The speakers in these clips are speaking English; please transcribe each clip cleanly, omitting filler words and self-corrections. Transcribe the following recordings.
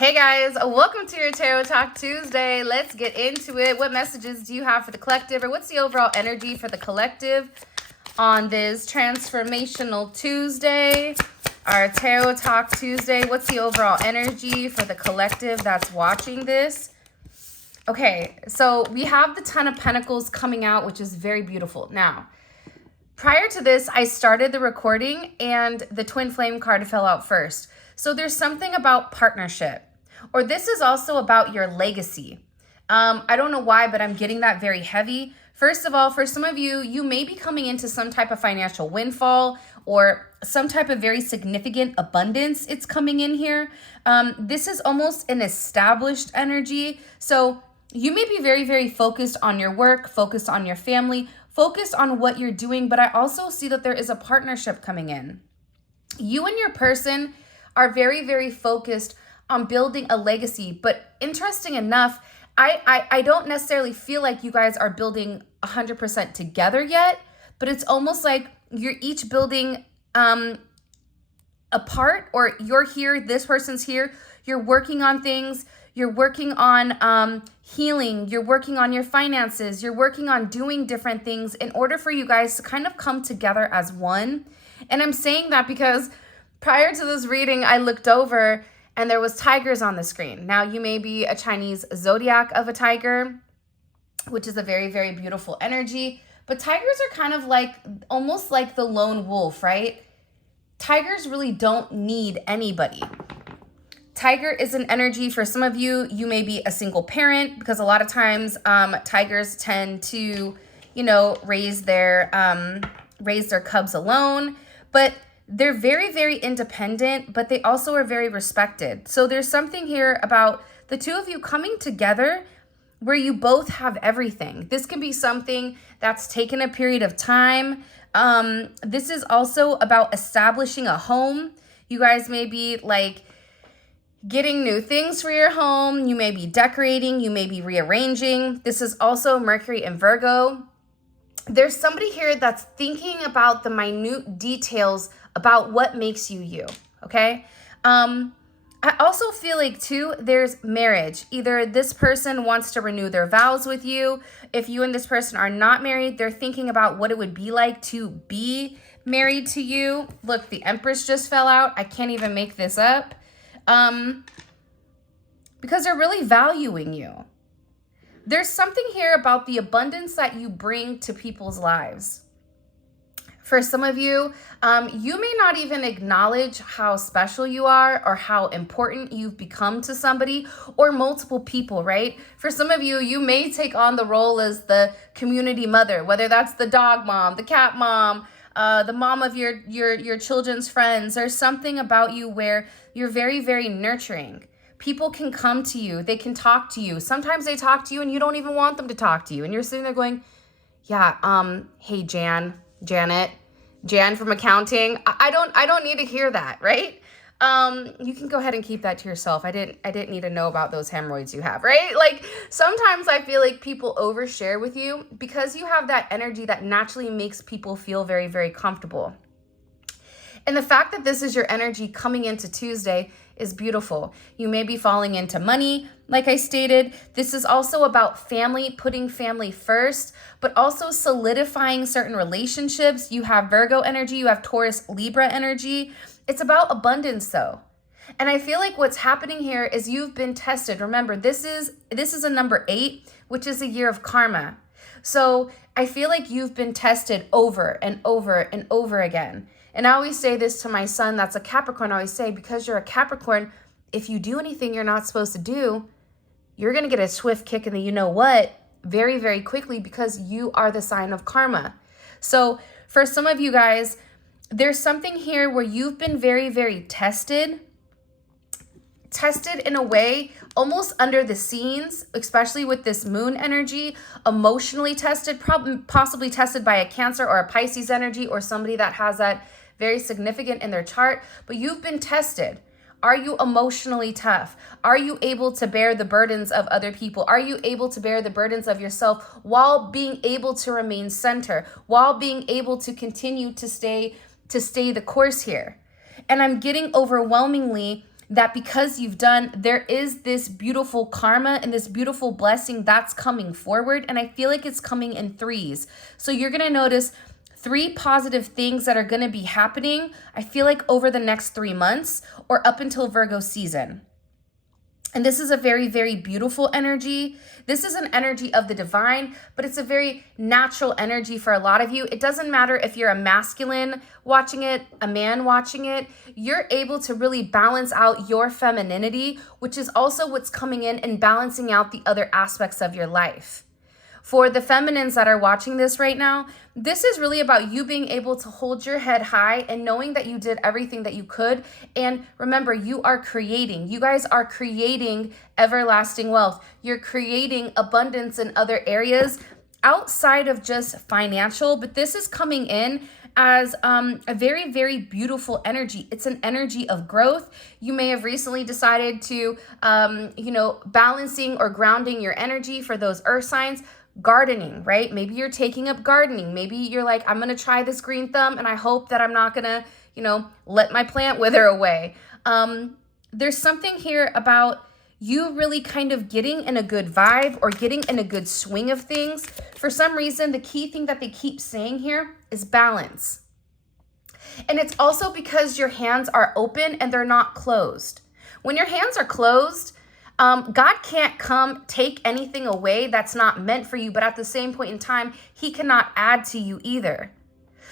Hey guys, welcome to your Tarot Talk Tuesday. Let's get into it. What messages do you have for the collective, or what's the overall energy for the collective on this transformational Tuesday? Our Tarot Talk Tuesday. What's the overall energy for the collective that's watching this? Okay, so we have the Ten of Pentacles coming out, which is very beautiful. Now, prior to this, I started the recording and the Twin Flame card fell out first. So there's something about partnership, or this is also about your legacy. I don't know why, but I'm getting that very heavy. First of all, for some of you, you may be coming into some type of financial windfall or some type of very significant abundance. It's coming in here. This is almost an established energy. So you may be very, very focused on your work, focused on your family, focused on what you're doing. But I also see that there is a partnership coming in. You and your person are very, very focused on building a legacy. But interesting enough, I don't necessarily feel like you guys are building 100% together yet, but it's almost like you're each building apart, or you're here, this person's here, you're working on things, you're working on healing, you're working on your finances, you're working on doing different things in order for you guys to kind of come together as one. And I'm saying that because prior to this reading, I looked over and there was tigers on the screen. Now, you may be a Chinese zodiac of a tiger, which is a very, very beautiful energy. But tigers are kind of like, almost like the lone wolf, right? Tigers really don't need anybody. Tiger is an energy for some of you. You may be a single parent, because a lot of times tigers tend to, raise their cubs alone. But they're very, very independent, but they also are very respected. So there's something here about the two of you coming together where you both have everything. This can be something that's taken a period of time. This is also about establishing a home. You guys may be like getting new things for your home. You may be decorating. You may be rearranging. This is also Mercury and Virgo. There's somebody here that's thinking about the minute details about what makes you you, okay? I also feel like, too, there's marriage. Either this person wants to renew their vows with you. If you and this person are not married, they're thinking about what it would be like to be married to you. Look, the Empress just fell out. I can't even make this up. Because they're really valuing you. There's something here about the abundance that you bring to people's lives. For some of you, you may not even acknowledge how special you are or how important you've become to somebody or multiple people, right? For some of you, you may take on the role as the community mother, whether that's the dog mom, the cat mom, the mom of your children's friends, or something about you where you're very, very nurturing. People can come to you. They can talk to you. Sometimes they talk to you and you don't even want them to talk to you. And you're sitting there going, yeah, hey, Janet, Jan from accounting. I don't need to hear that, right? You can go ahead and keep that to yourself. I didn't need to know about those hemorrhoids you have, right? Like, sometimes I feel like people overshare with you because you have that energy that naturally makes people feel very, very comfortable. And the fact that this is your energy coming into Tuesday is beautiful. You may be falling into money, like I stated. This is also about family, putting family first, but also solidifying certain relationships. You have Virgo energy, you have Taurus, Libra energy. It's about abundance, though. And I feel like what's happening here is you've been tested. Remember, this is a number 8, which is a year of karma. So I feel like you've been tested over and over and over again. And I always say this to my son that's a Capricorn. I always say, because you're a Capricorn, if you do anything you're not supposed to do, you're going to get a swift kick in the you-know-what very, very quickly, because you are the sign of karma. So for some of you guys, there's something here where you've been very, very tested in a way, almost under the scenes, especially with this moon energy, emotionally tested, possibly tested by a Cancer or a Pisces energy, or somebody that has that very significant in their chart. But you've been tested. Are you emotionally tough? Are you able to bear the burdens of other people? Are you able to bear the burdens of yourself while being able to remain center, while being able to continue to stay the course here? And I'm getting overwhelmingly that because you've done, there is this beautiful karma and this beautiful blessing that's coming forward. And I feel like it's coming in threes. So you're going to notice 3 positive things that are going to be happening, I feel like over the next 3 months or up until Virgo season. And this is a very, very beautiful energy. This is an energy of the divine, but it's a very natural energy for a lot of you. It doesn't matter if you're a masculine watching it, a man watching it, you're able to really balance out your femininity, which is also what's coming in and balancing out the other aspects of your life. For the feminines that are watching this right now, this is really about you being able to hold your head high and knowing that you did everything that you could. And remember, you are creating. You guys are creating everlasting wealth. You're creating abundance in other areas outside of just financial, but this is coming in as a very, very beautiful energy. It's an energy of growth. You may have recently decided to, balancing or grounding your energy for those earth signs. Gardening, right? Maybe you're taking up gardening. Maybe you're like, I'm going to try this green thumb and I hope that I'm not going to, let my plant wither away. There's something here about you really kind of getting in a good vibe or getting in a good swing of things. For some reason, the key thing that they keep saying here is balance. And it's also because your hands are open and they're not closed. When your hands are closed, God can't come take anything away that's not meant for you, but at the same point in time, he cannot add to you either.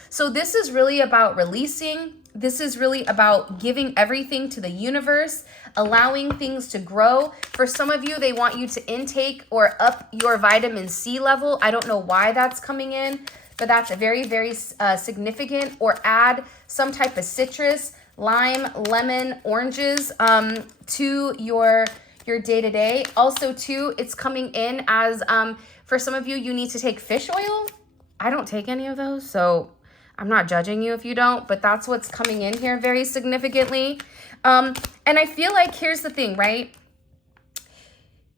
So this is really about releasing. This is really about giving everything to the universe, allowing things to grow. For some of you, they want you to intake or up your vitamin C level. I don't know why that's coming in, but that's a very, very significant. Or add some type of citrus, lime, lemon, oranges to your day-to-day. Also too, it's coming in as for some of you, you need to take fish oil. I don't take any of those, so I'm not judging you if you don't, but that's what's coming in here very significantly. And I feel like here's the thing, right?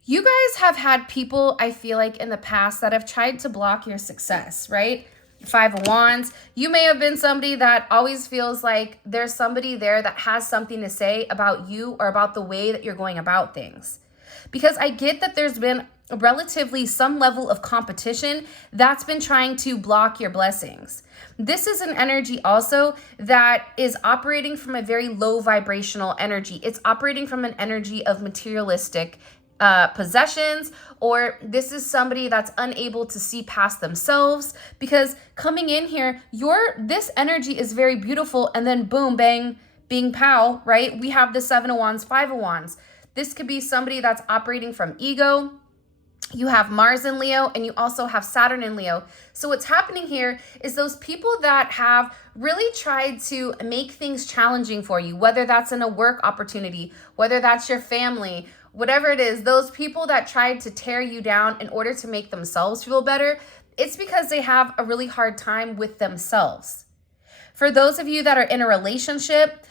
You guys have had people, I feel like in the past, that have tried to block your success, right? 5 of Wands. You may have been somebody that always feels like there's somebody there that has something to say about you or about the way that you're going about things. Because I get that there's been relatively some level of competition that's been trying to block your blessings. This is an energy also that is operating from a very low vibrational energy. It's operating from an energy of materialistic possessions, or this is somebody that's unable to see past themselves, because coming in here, this energy is very beautiful, and then boom, bang, bing, pow, right? We have the 7 of Wands, 5 of Wands. This could be somebody that's operating from ego. You have Mars in Leo, and you also have Saturn in Leo. So what's happening here is those people that have really tried to make things challenging for you, whether that's in a work opportunity, whether that's your family, whatever it is, those people that tried to tear you down in order to make themselves feel better, it's because they have a really hard time with themselves. For those of you that are in a relationship,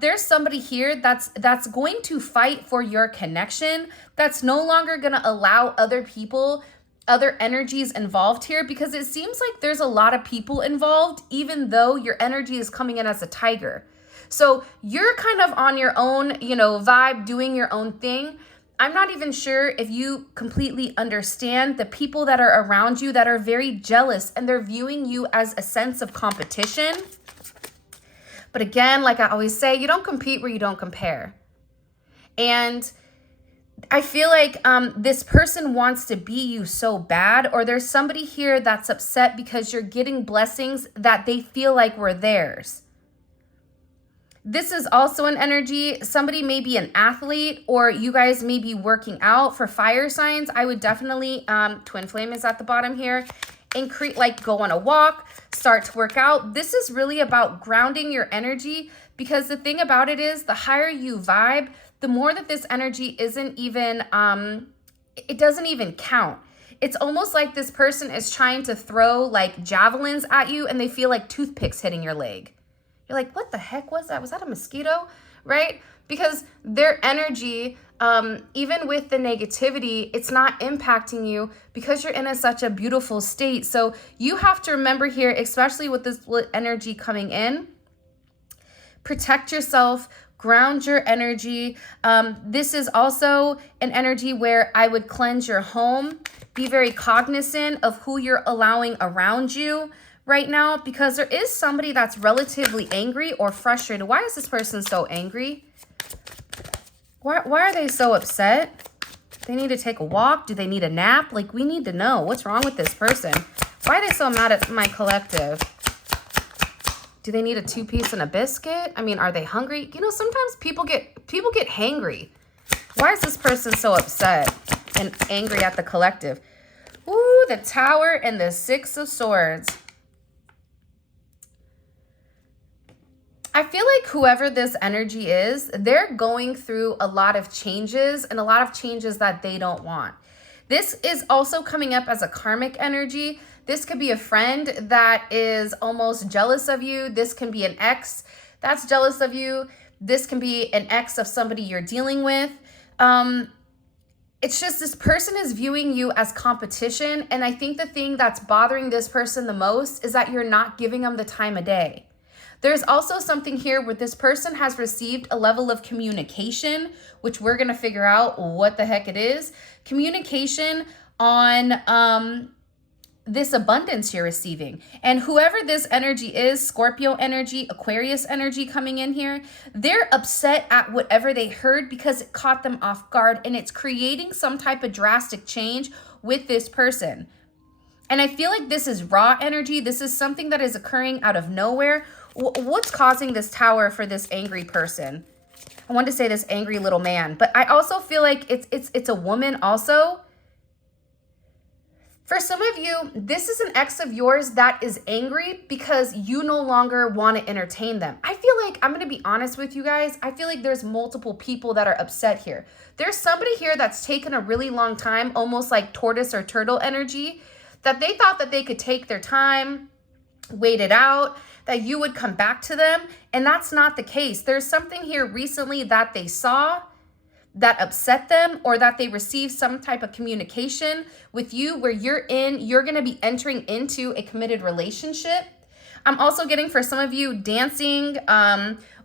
there's somebody here that's going to fight for your connection, that's no longer going to allow other people, other energies involved here, because it seems like there's a lot of people involved, even though your energy is coming in as a tiger. So you're kind of on your own, vibe, doing your own thing. I'm not even sure if you completely understand the people that are around you that are very jealous and they're viewing you as a sense of competition. But again, like I always say, you don't compete where you don't compare. And I feel like this person wants to be you so bad, or there's somebody here that's upset because you're getting blessings that they feel like were theirs. This is also an energy. Somebody may be an athlete, or you guys may be working out. For fire signs, I would definitely, TwinFlame is at the bottom here, go on a walk, start to work out. This is really about grounding your energy, because the thing about it is the higher you vibe, the more that this energy isn't even, it doesn't even count. It's almost like this person is trying to throw like javelins at you and they feel like toothpicks hitting your leg. You're like, what the heck was that? Was that a mosquito? Right? Because their energy, even with the negativity, it's not impacting you because you're in such a beautiful state. So you have to remember here, especially with this energy coming in, protect yourself, ground your energy. This is also an energy where I would cleanse your home. Be very cognizant of who you're allowing around you right now, because there is somebody that's relatively angry or frustrated. Why is this person so angry? Why are they so upset? They need to take a walk? Do they need a nap? Like, we need to know what's wrong with this person. Why are they so mad at my collective? Do they need a 2-piece and a biscuit? I mean, are they hungry? You know, sometimes people get hangry. Why is this person so upset and angry at the collective? Ooh, the Tower and the 6 of Swords. I feel like whoever this energy is, they're going through a lot of changes and a lot of changes that they don't want. This is also coming up as a karmic energy. This could be a friend that is almost jealous of you. This can be an ex that's jealous of you. This can be an ex of somebody you're dealing with. It's just this person is viewing you as competition. And I think the thing that's bothering this person the most is that you're not giving them the time of day. There's also something here where this person has received a level of communication, which we're going to figure out what the heck it is. Communication on this abundance you're receiving. And whoever this energy is, Scorpio energy, Aquarius energy coming in here, they're upset at whatever they heard because it caught them off guard, and it's creating some type of drastic change with this person. And I feel like this is raw energy. This is something that is occurring out of nowhere. What's causing this Tower for this angry person? I want to say this angry little man, but I also feel like it's a woman also. For some of you, this is an ex of yours that is angry because you no longer want to entertain them. I feel like, I'm going to be honest with you guys, I feel like there's multiple people that are upset here. There's somebody here that's taken a really long time, almost like tortoise or turtle energy, that they thought that they could take their time, wait it out, that you would come back to them. And that's not the case. There's something here recently that they saw that upset them, or that they received some type of communication with you where you're going to be entering into a committed relationship. I'm also getting, for some of you, dancing,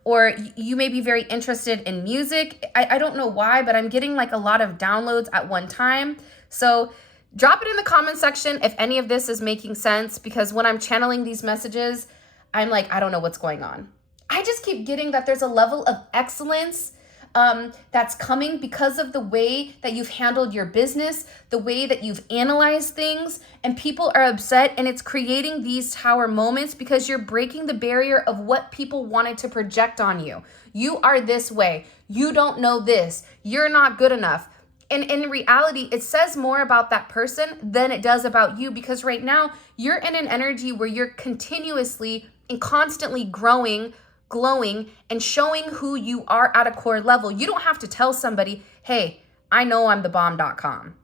or you may be very interested in music. I don't know why, but I'm getting like a lot of downloads at one time. So drop it in the comment section if any of this is making sense, because when I'm channeling these messages, I'm like, I don't know what's going on. I just keep getting that there's a level of excellence that's coming because of the way that you've handled your business, the way that you've analyzed things, and people are upset, and it's creating these Tower moments because you're breaking the barrier of what people wanted to project on you. You are this way. You don't know this. You're not good enough. And in reality, it says more about that person than it does about you, because right now you're in an energy where you're continuously and constantly growing, glowing, and showing who you are at a core level. You don't have to tell somebody, hey, I know I'm the bomb.com.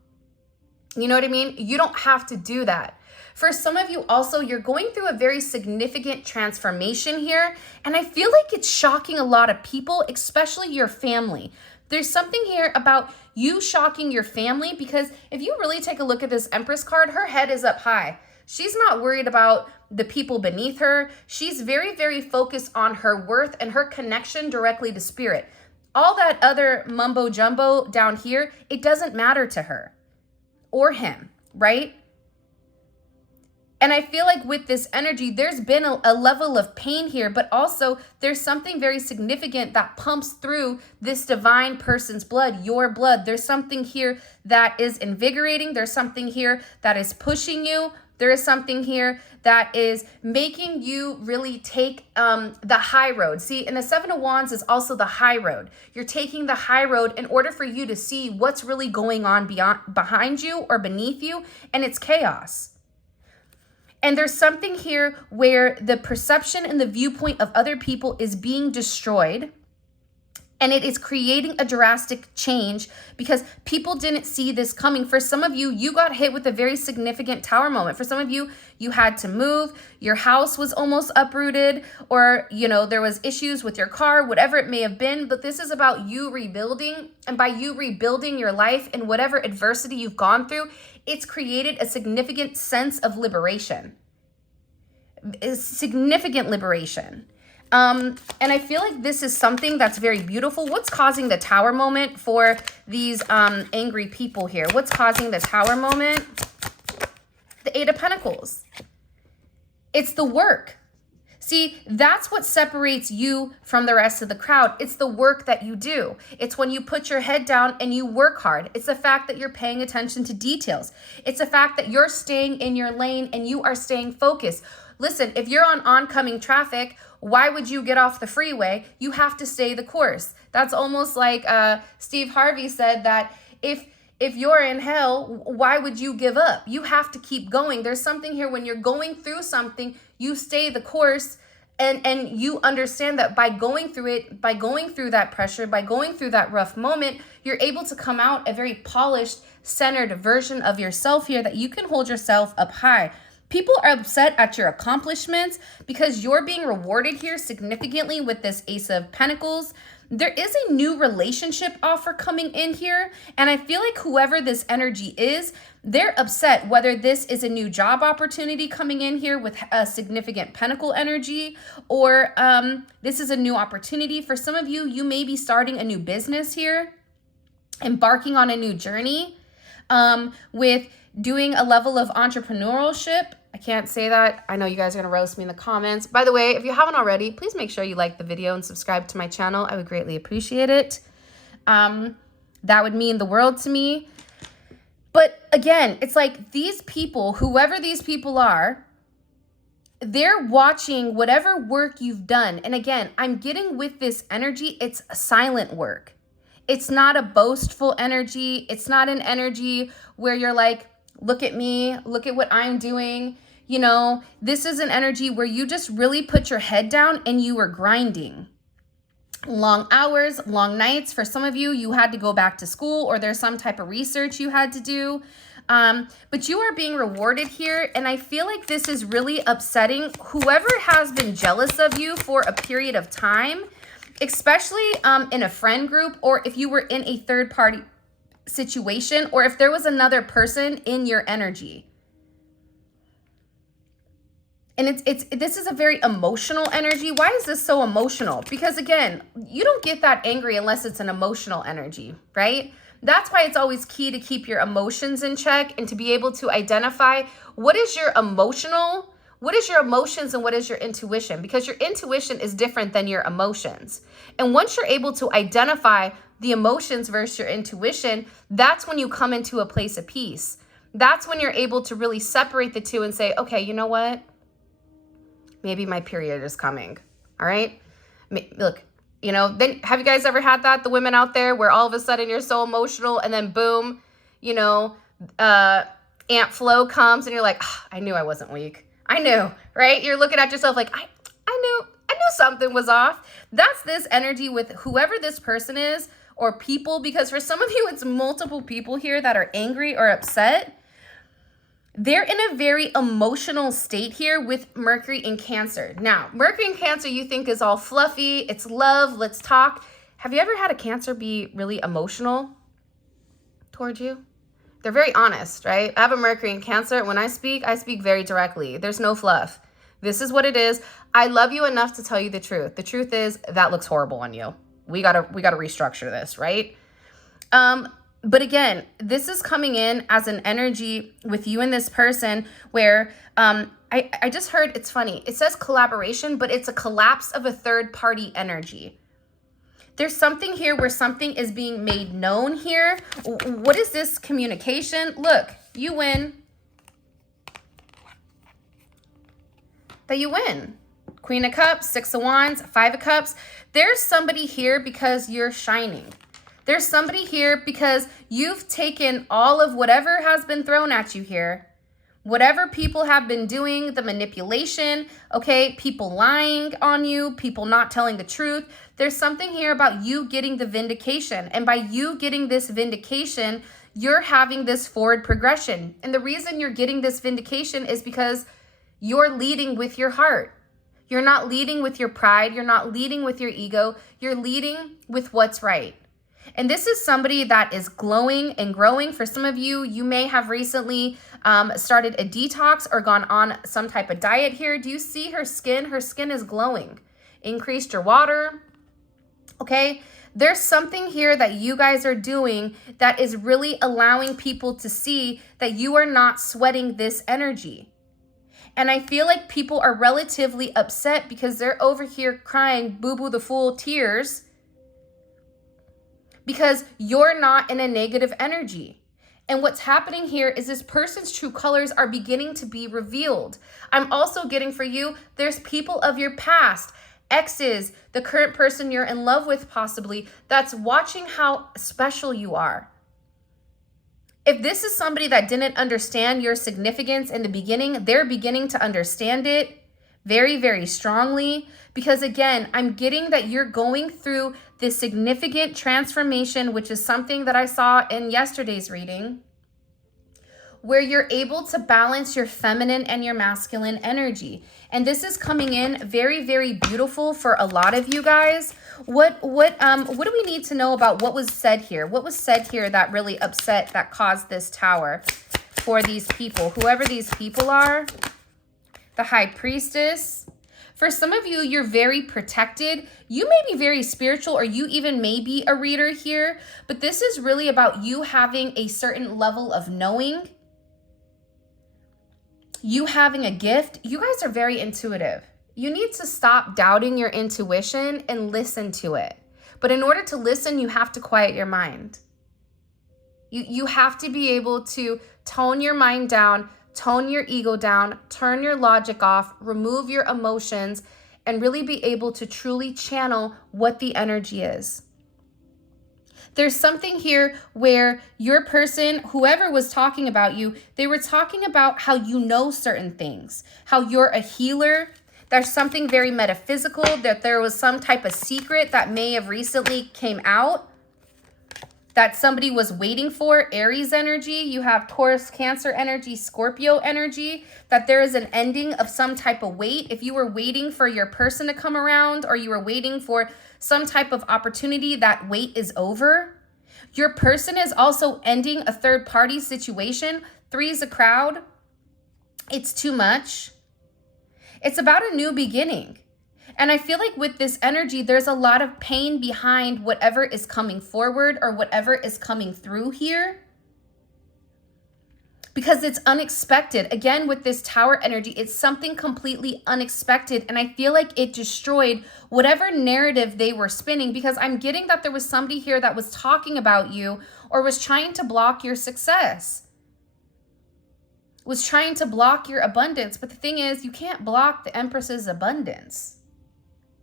You know what I mean? You don't have to do that. For some of you also, you're going through a very significant transformation here. And I feel like it's shocking a lot of people, especially your family. There's something here about you shocking your family, because if you really take a look at this Empress card, her head is up high. She's not worried about the people beneath her. She's very, very focused on her worth and her connection directly to spirit. All that other mumbo jumbo down here, it doesn't matter to her or him, right? And I feel like with this energy, there's been a level of pain here, but also there's something very significant that pumps through this divine person's blood, your blood. There's something here that is invigorating. There's something here that is pushing you. There is something here that is making you really take the high road. See, and the Seven of Wands is also the high road. You're taking the high road in order for you to see what's really going on behind you or beneath you, and it's chaos. And there's something here where the perception and the viewpoint of other people is being destroyed. And it is creating a drastic change because people didn't see this coming. For some of you, you got hit with a very significant Tower moment. For some of you, you had to move. Your house was almost uprooted, or, you know, there was issues with your car, whatever it may have been. But this is about you rebuilding. And by you rebuilding your life and whatever adversity you've gone through, it's created a significant sense of liberation. Significant liberation. And I feel like this is something that's very beautiful. What's causing the Tower moment for these angry people here? What's causing the Tower moment? The Eight of Pentacles. It's the work. See, that's what separates you from the rest of the crowd. It's the work that you do. It's when you put your head down and you work hard. It's the fact that you're paying attention to details. It's the fact that you're staying in your lane and you are staying focused. Listen, if you're on oncoming traffic, why would you get off the freeway? You have to stay the course. That's almost like Steve Harvey said that if you're in hell, why would you give up? You have to keep going. There's something here when you're going through something, you stay the course, and you understand that by going through it, by going through that pressure, by going through that rough moment, you're able to come out a very polished, centered version of yourself here that you can hold yourself up high. People are upset at your accomplishments because you're being rewarded here significantly with this Ace of Pentacles. There is a new relationship offer coming in here, and I feel like whoever this energy is, they're upset whether this is a new job opportunity coming in here with a significant pentacle energy, or this is a new opportunity. For some of you, you may be starting a new business here, embarking on a new journey with doing a level of entrepreneurship. I can't say that. I know you guys are going to roast me in the comments. By the way, if you haven't already, please make sure you like the video and subscribe to my channel. I would greatly appreciate it. That would mean the world to me. But again, it's like these people, whoever these people are, they're watching whatever work you've done. And again, I'm getting with this energy, it's silent work. It's not a boastful energy. It's not an energy where you're like, look at me, look at what I'm doing. You know, this is an energy where you just really put your head down and you were grinding. Long hours, long nights. For some of you, you had to go back to school or there's some type of research you had to do. But you are being rewarded here. And I feel like this is really upsetting whoever has been jealous of you for a period of time, especially in a friend group, or if you were in a third party situation, or if there was another person in your energy. And this is a very emotional energy. Why is this so emotional? Because again, you don't get that angry unless it's an emotional energy, right? That's why it's always key to keep your emotions in check and to be able to identify what is your emotions and what is your intuition, because your intuition is different than your emotions. And once you're able to identify the emotions versus your intuition, that's when you come into a place of peace. That's when you're able to really separate the two and say, okay, you know what? Maybe my period is coming. All right. Look, you know, then have you guys ever had that? The women out there where all of a sudden you're so emotional and then boom, you know, Aunt Flo comes and you're like, oh, I knew I wasn't weak. I knew, right? You're looking at yourself like, I knew something was off. That's this energy with whoever this person is or people, because for some of you, it's multiple people here that are angry or upset. They're in a very emotional state here with Mercury in Cancer. Now, Mercury in Cancer you think is all fluffy. It's love. Let's talk. Have you ever had a Cancer be really emotional towards you? They're very honest, right? I have a Mercury in Cancer. When I speak very directly. There's no fluff. This is what it is. I love you enough to tell you the truth. The truth is that looks horrible on you. We gotta restructure this, right? But again, this is coming in as an energy with you and this person where I just heard, it's funny. It says collaboration, but it's a collapse of a third party energy. There's something here where something is being made known here. What is this communication? Look, you win. That you win. Queen of Cups, Six of Wands, Five of Cups. There's somebody here because you're shining. There's somebody here because you've taken all of whatever has been thrown at you here, whatever people have been doing, the manipulation, okay, people lying on you, people not telling the truth. There's something here about you getting the vindication. And by you getting this vindication, you're having this forward progression. And the reason you're getting this vindication is because you're leading with your heart. You're not leading with your pride. You're not leading with your ego. You're leading with what's right. And this is somebody that is glowing and growing. For some of you, you may have recently started a detox or gone on some type of diet here. Do you see her skin? Her skin is glowing. increased your water. Okay, there's something here that you guys are doing that is really allowing people to see that you are not sweating this energy. And I feel like people are relatively upset because they're over here crying boo-boo the fool tears because you're not in a negative energy. And what's happening here is this person's true colors are beginning to be revealed. I'm also getting for you, there's people of your past, exes, the current person you're in love with possibly, that's watching how special you are. If this is somebody that didn't understand your significance in the beginning, they're beginning to understand it very, very strongly. Because again, I'm getting that you're going through this significant transformation, which is something that I saw in yesterday's reading, where you're able to balance your feminine and your masculine energy. And this is coming in very, very beautiful for a lot of you guys. What do we need to know about what was said here? What was said here that really upset, that caused this tower for these people? Whoever these people are, the High Priestess. For some of you, you're very protected. You may be very spiritual, or you even may be a reader here, but this is really about you having a certain level of knowing, you having a gift. You guys are very intuitive. You need to stop doubting your intuition and listen to it. But in order to listen, you have to quiet your mind. You have to be able to tone your mind down, tone your ego down, turn your logic off, remove your emotions, and really be able to truly channel what the energy is. There's something here where your person, whoever was talking about you, they were talking about how you know certain things, how you're a healer. There's something very metaphysical, that there was some type of secret that may have recently came out that somebody was waiting for. Aries energy, you have Taurus, Cancer energy, Scorpio energy, that there is an ending of some type of wait. If you were waiting for your person to come around, or you were waiting for some type of opportunity, that wait is over. Your person is also ending a third party situation. 3 is a crowd. It's too much. It's about a new beginning. And I feel like with this energy, there's a lot of pain behind whatever is coming forward or whatever is coming through here, because it's unexpected. Again, with this Tower energy, it's something completely unexpected. And I feel like it destroyed whatever narrative they were spinning, because I'm getting that there was somebody here that was talking about you or was trying to block your success, was trying to block your abundance. But the thing is, you can't block the Empress's abundance,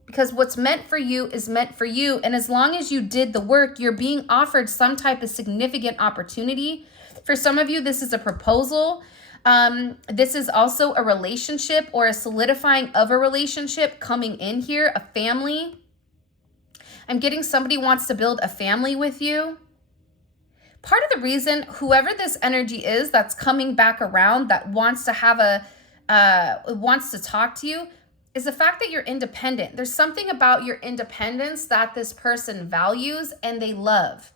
because what's meant for you is meant for you. And as long as you did the work, you're being offered some type of significant opportunity. For some of you, this is a proposal. This is also a relationship or a solidifying of a relationship coming in here, a family. I'm getting somebody wants to build a family with you. Part of the reason, whoever this energy is that's coming back around, that wants to have wants to talk to you, is the fact that you're independent. There's something about your independence that this person values and they love.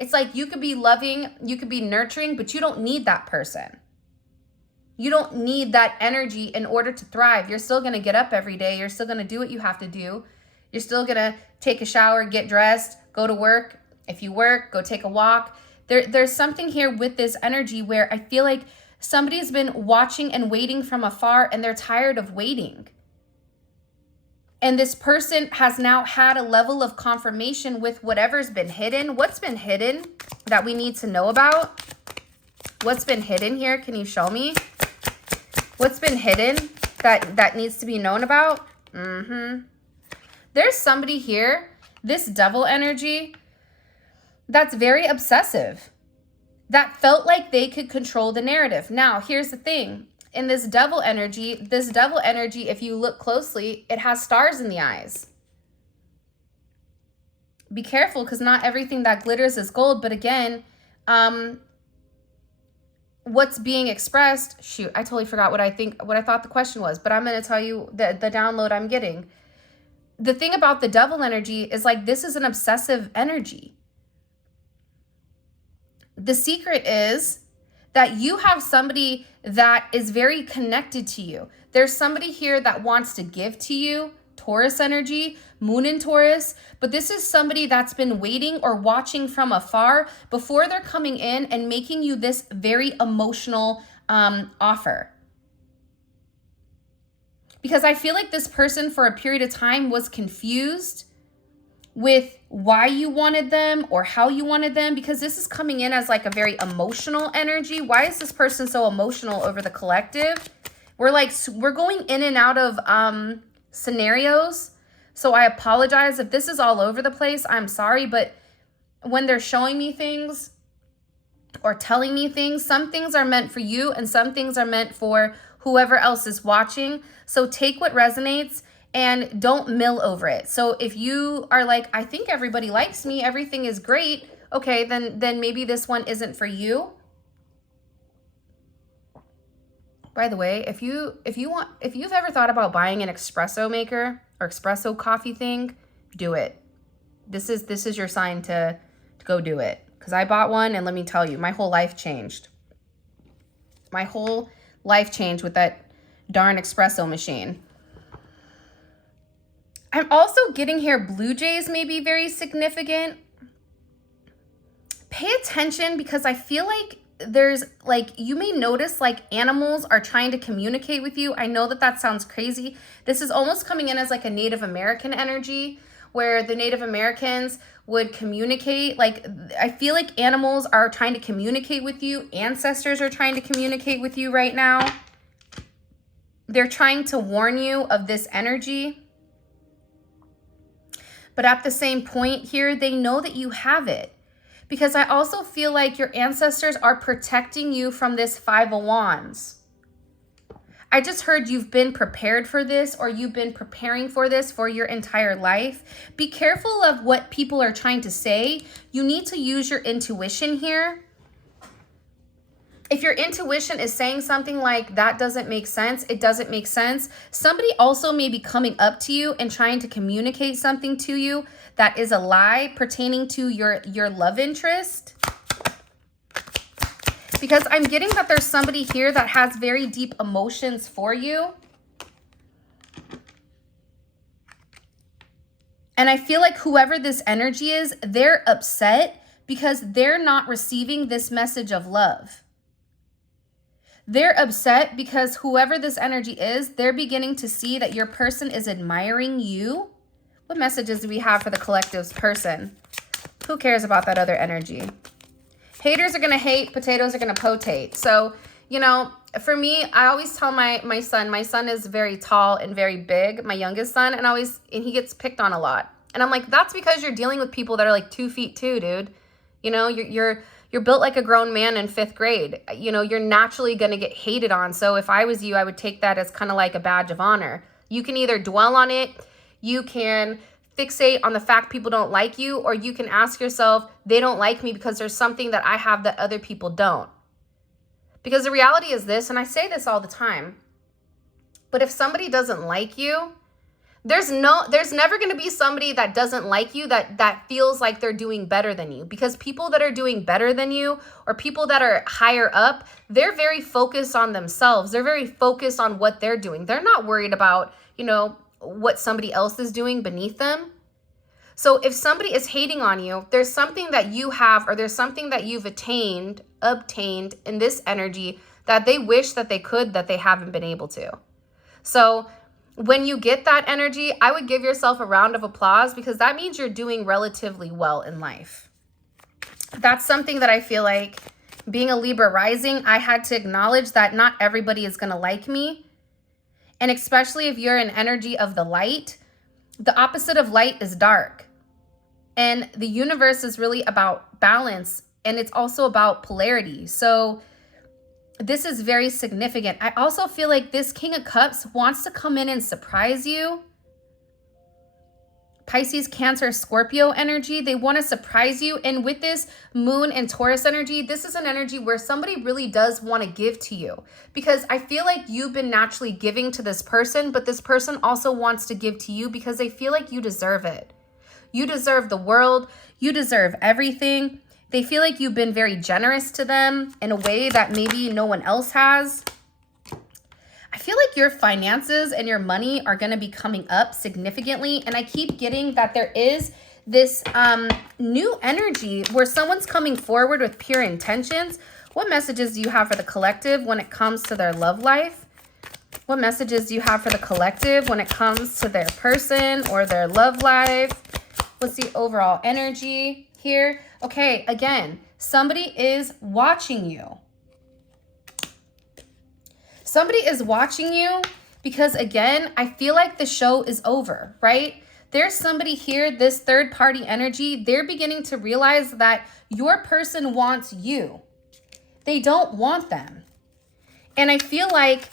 It's like you could be loving, you could be nurturing, but you don't need that person. You don't need that energy in order to thrive. You're still going to get up every day. You're still going to do what you have to do. You're still going to take a shower, get dressed, go to work. If you work, go take a walk. There's something here with this energy where I feel like somebody's been watching and waiting from afar, and they're tired of waiting. And this person has now had a level of confirmation with whatever's been hidden. What's been hidden that we need to know about? What's been hidden here? Can you show me? What's been hidden that needs to be known about? There's somebody here, this Devil energy, that's very obsessive, that felt like they could control the narrative. Now, here's the thing. In this devil energy, if you look closely, it has stars in the eyes. Be careful, because not everything that glitters is gold. But again, what's being expressed, shoot, I totally forgot what I thought the question was, but I'm going to tell you the download I'm getting. The thing about the devil energy is, like, this is an obsessive energy. The secret is that you have somebody that is very connected to you. There's somebody here that wants to give to you, Taurus energy, moon in Taurus, but this is somebody that's been waiting or watching from afar before they're coming in and making you this very emotional offer. Because I feel like this person for a period of time was confused with why you wanted them or how you wanted them, because this is coming in as like a very emotional energy. Why is this person so emotional over the collective? We're going in and out of scenarios. So I apologize if this is all over the place. I'm sorry, but when they're showing me things or telling me things, some things are meant for you and some things are meant for whoever else is watching. So take what resonates and don't mill over it. So if you are like, I think everybody likes me, everything is great, okay, then maybe this one isn't for you. By the way, if you've ever thought about buying an espresso maker or espresso coffee thing, do it. This is your sign to go do it. Because I bought one, and let me tell you, my whole life changed. My whole life changed with that darn espresso machine. I'm also getting here Blue Jays may be very significant. Pay attention, because I feel like there's like, you may notice like animals are trying to communicate with you. I know that sounds crazy. This is almost coming in as like a Native American energy, where the Native Americans would communicate. Like, I feel like animals are trying to communicate with you. Ancestors are trying to communicate with you right now. They're trying to warn you of this energy. But at the same point here, they know that you have it. Because I also feel like your ancestors are protecting you from this Five of Wands. I just heard you've been prepared for this, or you've been preparing for this for your entire life. Be careful of what people are trying to say. You need to use your intuition here. If your intuition is saying something like, that doesn't make sense, it doesn't make sense, somebody also may be coming up to you and trying to communicate something to you that is a lie pertaining to your love interest. Because I'm getting that there's somebody here that has very deep emotions for you. And I feel like whoever this energy is, they're upset because they're not receiving this message of love. They're upset because whoever this energy is, they're beginning to see that your person is admiring you. What messages do we have for the collective's person? Who cares about that other energy? Haters are going to hate, potatoes are going to potate. So, you know, for me, I always tell my son is very tall and very big, my youngest son, and he gets picked on a lot. And I'm like, that's because you're dealing with people that are like 2 feet 2, dude. You know, you're built like a grown man in 5th grade. You know, you're naturally going to get hated on. So if I was you, I would take that as kind of like a badge of honor. You can either dwell on it, you can fixate on the fact people don't like you, or you can ask yourself, they don't like me because there's something that I have that other people don't. Because the reality is this, and I say this all the time, but if somebody doesn't like you, there's never going to be somebody that doesn't like you that feels like they're doing better than you. Because people that are doing better than you, or people that are higher up, they're very focused on themselves. They're very focused on what they're doing. They're not worried about, you know, what somebody else is doing beneath them. So if somebody is hating on you, there's something that you have, or there's something that you've obtained in this energy that they wish that they could, that they haven't been able to. So when you get that energy, I would give yourself a round of applause, because that means you're doing relatively well in life. That's something that I feel like, being a Libra rising, I had to acknowledge that not everybody is going to like me. And especially if you're an energy of the light, the opposite of light is dark. And the universe is really about balance, and it's also about polarity. So this is very significant. I also feel like this King of Cups wants to come in and surprise you. Pisces, Cancer, Scorpio energy, they want to surprise you. And with this Moon and Taurus energy, this is an energy where somebody really does want to give to you. Because I feel like you've been naturally giving to this person, but this person also wants to give to you because they feel like you deserve it. You deserve the world. You deserve everything. They feel like you've been very generous to them in a way that maybe no one else has. I feel like your finances and your money are going to be coming up significantly. And I keep getting that there is this new energy where someone's coming forward with pure intentions. What messages do you have for the collective when it comes to their love life? What messages do you have for the collective when it comes to their person or their love life? What's the overall energy here? Okay, again, somebody is watching you. Somebody is watching you because, again, I feel like the show is over, right? There's somebody here, this third party energy, they're beginning to realize that your person wants you. They don't want them. And I feel like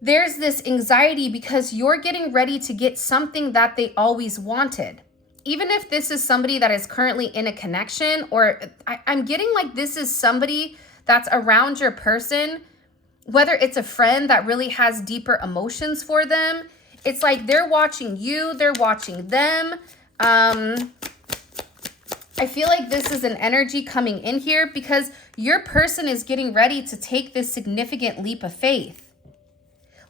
there's this anxiety because you're getting ready to get something that they always wanted. Even if this is somebody that is currently in a connection, or I'm getting like this is somebody that's around your person, whether it's a friend that really has deeper emotions for them. It's like they're watching you, they're watching them. I feel like this is an energy coming in here because your person is getting ready to take this significant leap of faith.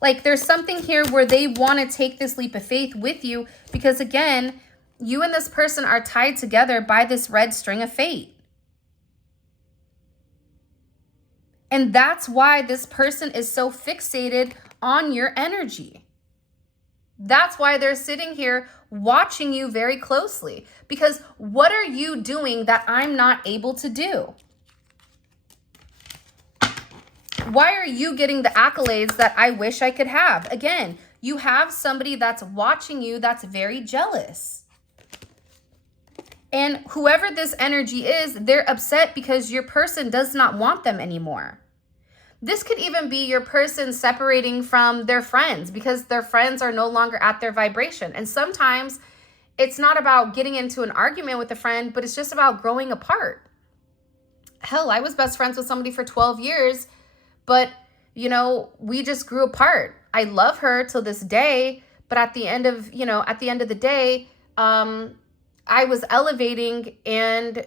Like there's something here where they want to take this leap of faith with you because, again, you and this person are tied together by this red string of fate. And that's why this person is so fixated on your energy. That's why they're sitting here watching you very closely. Because what are you doing that I'm not able to do? Why are you getting the accolades that I wish I could have? Again, you have somebody that's watching you that's very jealous. And whoever this energy is, they're upset because your person does not want them anymore. This could even be your person separating from their friends because their friends are no longer at their vibration. And sometimes it's not about getting into an argument with a friend, but it's just about growing apart. Hell, I was best friends with somebody for 12 years, but, you know, we just grew apart. I love her till this day, but at the end of the day, I was elevating and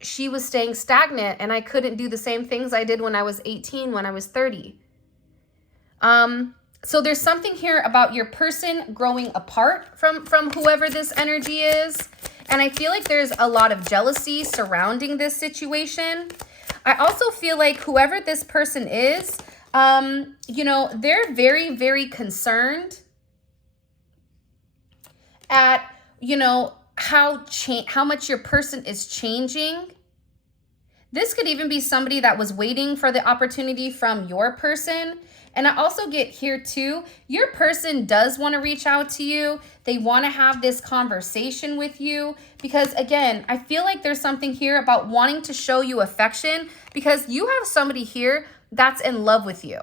she was staying stagnant, and I couldn't do the same things I did when I was 18, when I was 30. So there's something here about your person growing apart from whoever this energy is. And I feel like there's a lot of jealousy surrounding this situation. I also feel like whoever this person is, they're very, very concerned at, how much your person is changing. This could even be somebody that was waiting for the opportunity from your person. And I also get here too, your person does want to reach out to you. They want to have this conversation with you because, again, I feel like there's something here about wanting to show you affection because you have somebody here that's in love with you.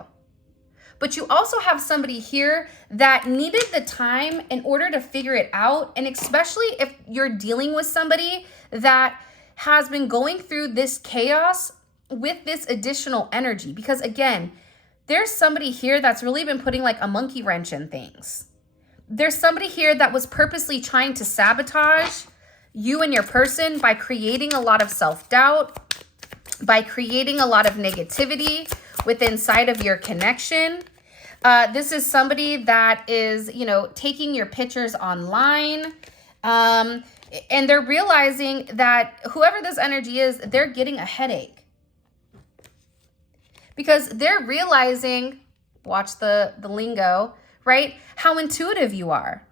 But you also have somebody here that needed the time in order to figure it out. And especially if you're dealing with somebody that has been going through this chaos with this additional energy. Because, again, there's somebody here that's really been putting like a monkey wrench in things. There's somebody here that was purposely trying to sabotage you and your person by creating a lot of self-doubt, by creating a lot of negativity within inside of your connection. This is somebody that is, taking your pictures online. And they're realizing that whoever this energy is, they're getting a headache. Because they're realizing, watch the lingo, right? How intuitive you are.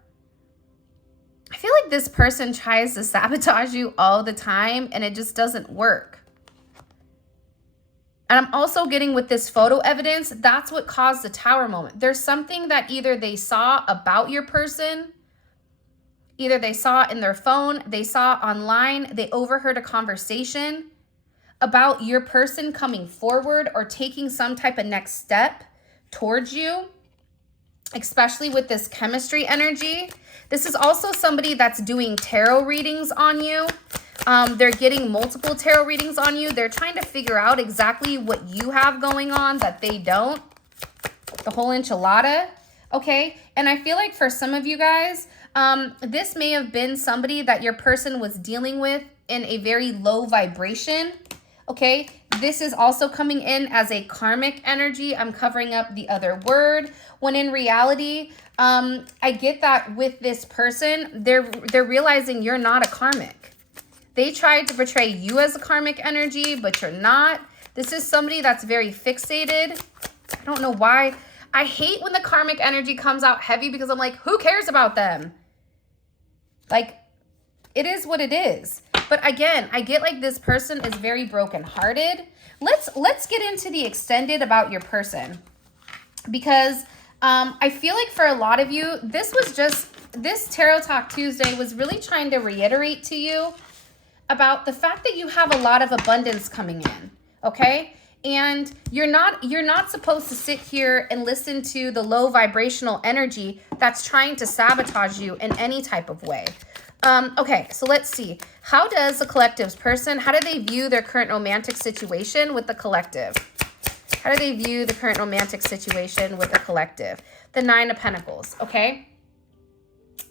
I feel like this person tries to sabotage you all the time and it just doesn't work. And I'm also getting with this photo evidence, that's what caused the tower moment. There's something that either they saw about your person, either they saw in their phone, they saw online, they overheard a conversation about your person coming forward or taking some type of next step towards you, especially with this chemistry energy. This is also somebody that's doing tarot readings on you. They're getting multiple tarot readings on you. They're trying to figure out exactly what you have going on that they don't. The whole enchilada. Okay. And I feel like for some of you guys, this may have been somebody that your person was dealing with in a very low vibration. Okay, this is also coming in as a karmic energy. I'm covering up the other word, when in reality, I get that with this person, they're realizing you're not a karmic. They tried to portray you as a karmic energy, but you're not. This is somebody that's very fixated. I don't know why. I hate when the karmic energy comes out heavy because I'm like, who cares about them? Like, it is what it is. But again, I get like this person is very brokenhearted. Let's get into the extended about your person, because I feel like for a lot of you, this Tarot Talk Tuesday was really trying to reiterate to you about the fact that you have a lot of abundance coming in, okay? And you're not supposed to sit here and listen to the low vibrational energy that's trying to sabotage you in any type of way. Okay, so let's see. How does the collective's person, how do they view their current romantic situation with the collective? How do they view the current romantic situation with the collective? The Nine of Pentacles, okay?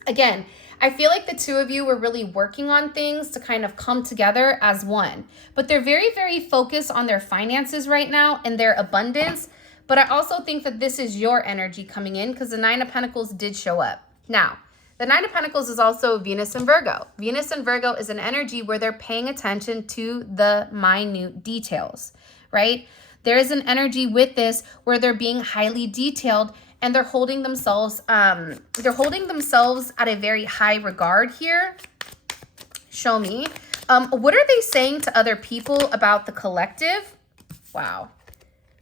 Again, I feel like the two of you were really working on things to kind of come together as one. But they're very, very focused on their finances right now and their abundance. But I also think that this is your energy coming in because the Nine of Pentacles did show up. Now, the Nine of Pentacles is also Venus and Virgo. Venus and Virgo is an energy where they're paying attention to the minute details, right? There is an energy with this where they're being highly detailed and they're holding themselves at a very high regard here. Show me. What are they saying to other people about the collective? Wow.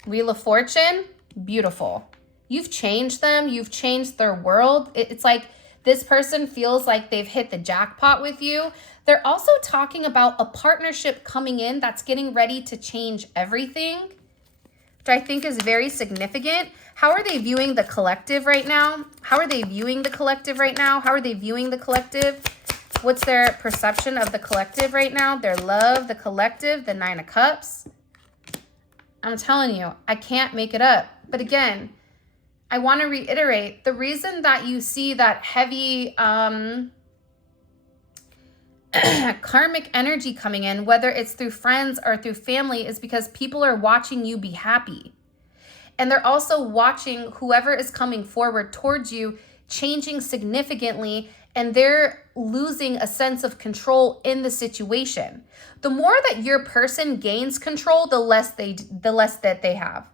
Wheel of Fortune, beautiful. You've changed them. You've changed their world. It's like this person feels like they've hit the jackpot with you. They're also talking about a partnership coming in that's getting ready to change everything, which I think is very significant. How are they viewing the collective right now? How are they viewing the collective right now? How are they viewing the collective? What's their perception of the collective right now? Their love, the collective, the Nine of Cups. I'm telling you, I can't make it up. But again, I want to reiterate, the reason that you see that heavy karmic energy coming in, whether it's through friends or through family, is because people are watching you be happy. And they're also watching whoever is coming forward towards you changing significantly, and they're losing a sense of control in the situation. The more that your person gains control, the less that they have.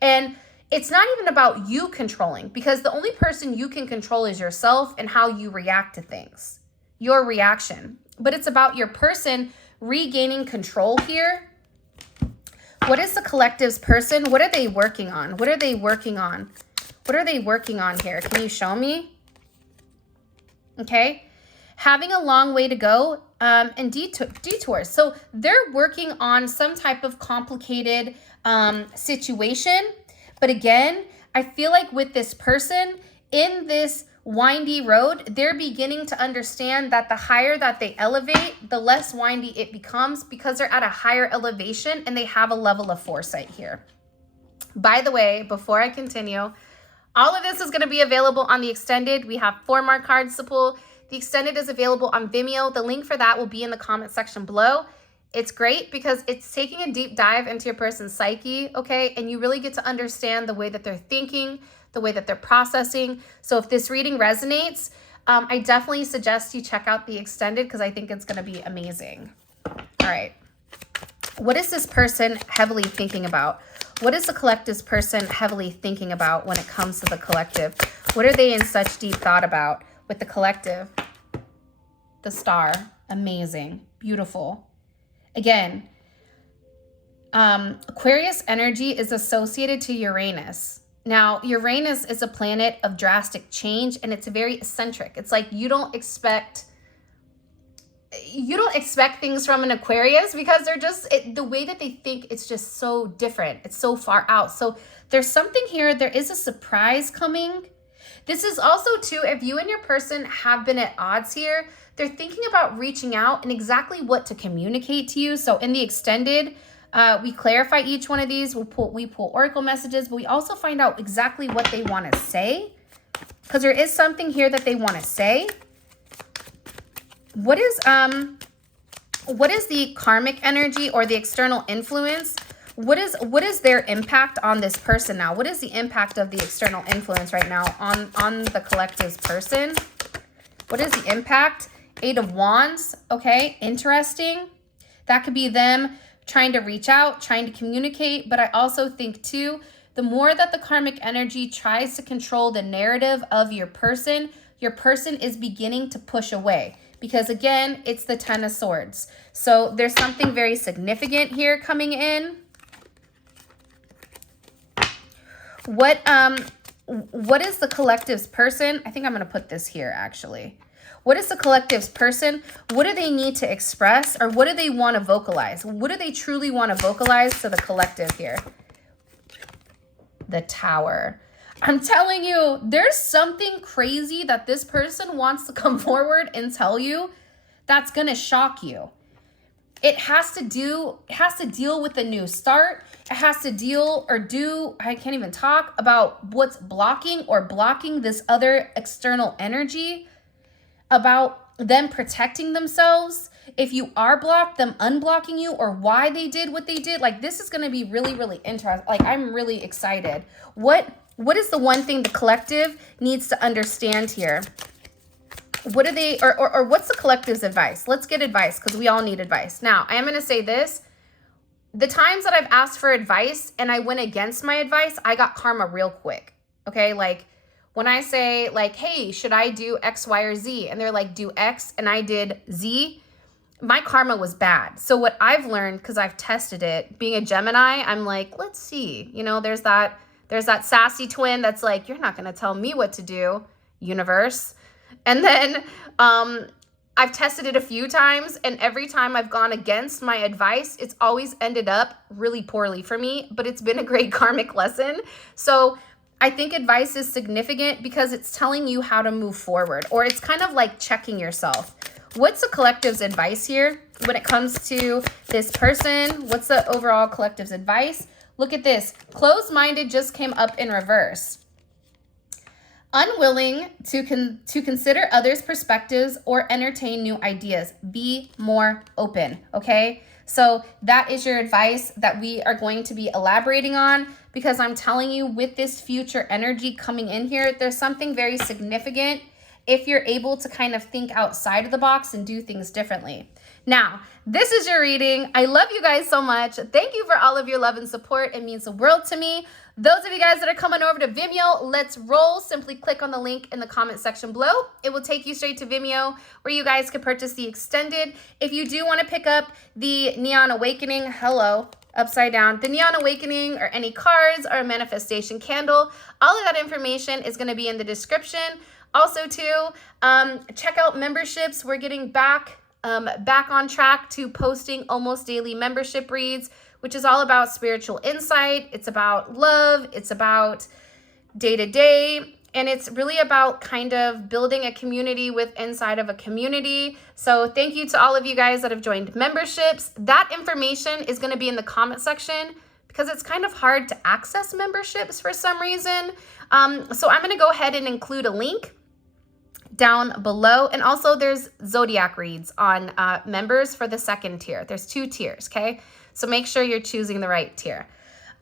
And it's not even about you controlling, because the only person you can control is yourself and how you react to things, your reaction. But it's about your person regaining control here. What is the collective's person? What are they working on? What are they working on? What are they working on here? Can you show me? Okay. Having a long way to go and detours. So they're working on some type of complicated situation. But again, I feel like with this person in this windy road, they're beginning to understand that the higher that they elevate, the less windy it becomes, because they're at a higher elevation and they have a level of foresight here. By the way, before I continue, all of this is going to be available on the extended. We have 4 more cards to pull. The extended is available on Vimeo. The link for that will be in the comment section below. It's great because it's taking a deep dive into your person's psyche, okay? And you really get to understand the way that they're thinking, the way that they're processing. So if this reading resonates, I definitely suggest you check out the extended because I think it's going to be amazing. All right. What is this person heavily thinking about? What is the collective's person heavily thinking about when it comes to the collective? What are they in such deep thought about with the collective? The Star. Amazing. Beautiful. Again, Aquarius energy is associated to Uranus. Now, Uranus is a planet of drastic change, and it's very eccentric. It's like you don't expect things from an Aquarius because they're just, the way that they think, it's just so different. It's so far out. So there's something here. There is a surprise coming. This is also too, if you and your person have been at odds here, they're thinking about reaching out and exactly what to communicate to you. So in the extended, we clarify each one of these. We pull oracle messages, but we also find out exactly what they want to say, because there is something here that they want to say. What is What is the karmic energy or the external influence? What is their impact on this person now? What is the impact of the external influence right now on the collective's person? What is the impact? Eight of Wands. Okay, interesting. That could be them trying to reach out, trying to communicate. But I also think too, the more that the karmic energy tries to control the narrative of your person is beginning to push away. Because again, it's the Ten of Swords. So there's something very significant here coming in. What is the collective's person? I think I'm going to put this here actually. What is the collective's person? What do they need to express, or what do they want to vocalize? What do they truly want to vocalize to the collective here? The Tower. I'm telling you, there's something crazy that this person wants to come forward and tell you that's going to shock you. It has to deal with a new start. It has to deal or do, I can't even talk about what's blocking this other external energy, about them protecting themselves. If you are blocked, them unblocking you, or why they did what they did. Like, this is going to be really, really interesting. Like, I'm really excited. What is the one thing the collective needs to understand here? What do they, or what's the collective's advice? Let's get advice, because we all need advice. Now, I am going to say this. The times that I've asked for advice and I went against my advice, I got karma real quick. Okay, like when I say like, hey, should I do X, Y, or Z? And they're like, do X, and I did Z. My karma was bad. So what I've learned, because I've tested it, being a Gemini, I'm like, let's see. You know, there's that sassy twin that's like, you're not going to tell me what to do, universe. And then I've tested it a few times, and every time I've gone against my advice, it's always ended up really poorly for me, but it's been a great karmic lesson. So I think advice is significant because it's telling you how to move forward, or it's kind of like checking yourself. What's the collective's advice here when it comes to this person? What's the overall collective's advice? Look at this. Closed-minded just came up in reverse. Unwilling to consider others' perspectives or entertain new ideas. Be more open, okay? So that is your advice that we are going to be elaborating on, because I'm telling you, with this future energy coming in here, there's something very significant if you're able to kind of think outside of the box and do things differently. Now, this is your reading. I love you guys so much. Thank you for all of your love and support. It means the world to me. Those of you guys that are coming over to Vimeo, let's roll. Simply click on the link in the comment section below. It will take you straight to Vimeo, where you guys can purchase the extended. If you do want to pick up the Neon Awakening, hello, upside down, the Neon Awakening, or any cards, or a manifestation candle, all of that information is going to be in the description. Also too, check out memberships. We're getting back on track to posting almost daily membership reads, which is all about spiritual insight. It's about love. It's about day-to-day. And it's really about kind of building a community with inside of a community. So thank you to all of you guys that have joined memberships. That information is going to be in the comment section, because it's kind of hard to access memberships for some reason. So I'm going to go ahead and include a link down below. And also there's zodiac reads on members for the second tier. There's 2 tiers, okay? So make sure you're choosing the right tier.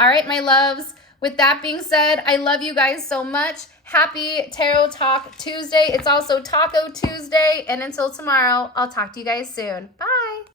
All right, my loves. With that being said, I love you guys so much. Happy Tarot Talk Tuesday. It's also Taco Tuesday. And until tomorrow, I'll talk to you guys soon. Bye.